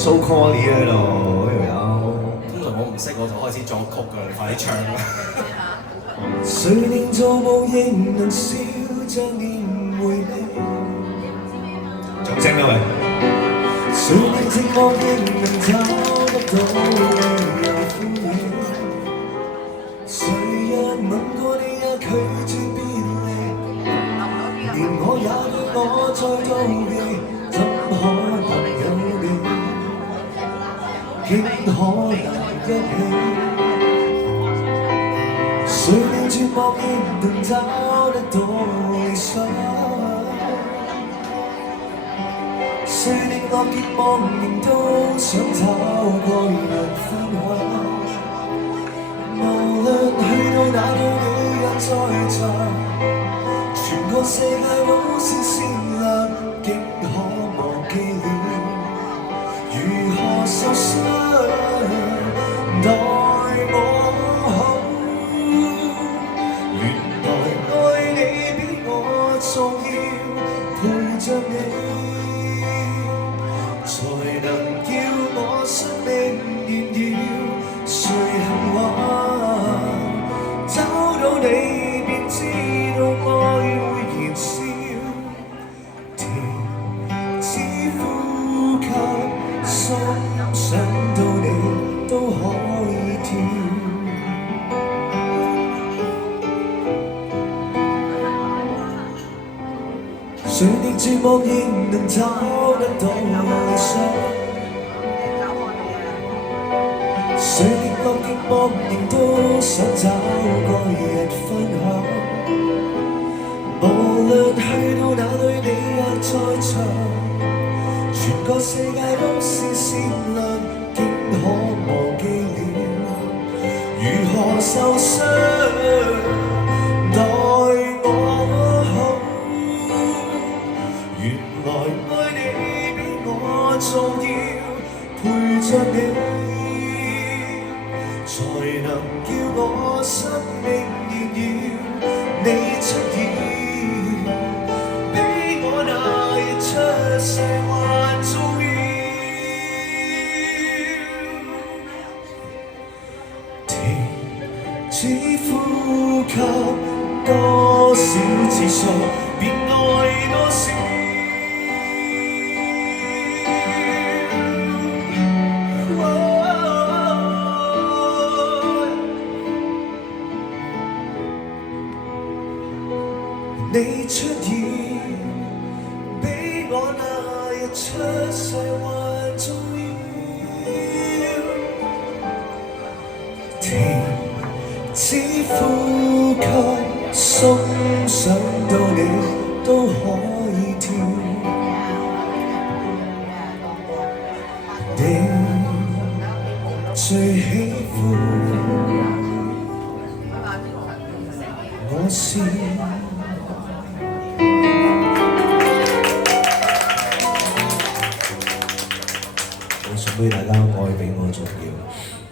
So call 你喺度，呢度有。通常我唔識我就開始作曲㗎，你快啲唱啦！誰令造夢仍能笑着念回味？掌聲啦喂！誰令寂寞仍能找得到理由呼喚？誰人吻過你也拒絕別離，連我也對我再妒忌，怎可能有你？竟可能一起？誰令絕望亦能找得到理想？誰令落結望仍都想找個人分享？無論去到哪裏，你也在場，全個世界都是善良，竟可忘記了如何受傷，待我好。原來愛你比我重要，陪着你，才能叫我生命燃耀。誰幸運找到你，便知道愛會燃燒，停止呼吸，心想到你都可以跳。誰令絕望仍能找得到理想？誰令落極望仍都想找個人分享？無論去到哪裏，你也在場，全個世界都是善良，竟可忘記了如何受傷，待我好。原來愛你比我重要，陪着你，才能叫我生命燃耀。你出現，比我那日出世還重要。停止呼吸，多少次數，便愛多少。你出現，比我那日出世還重要。停止呼吸，心想到你都可以跳。你最喜歡我是。我送俾大家，愛比我重要。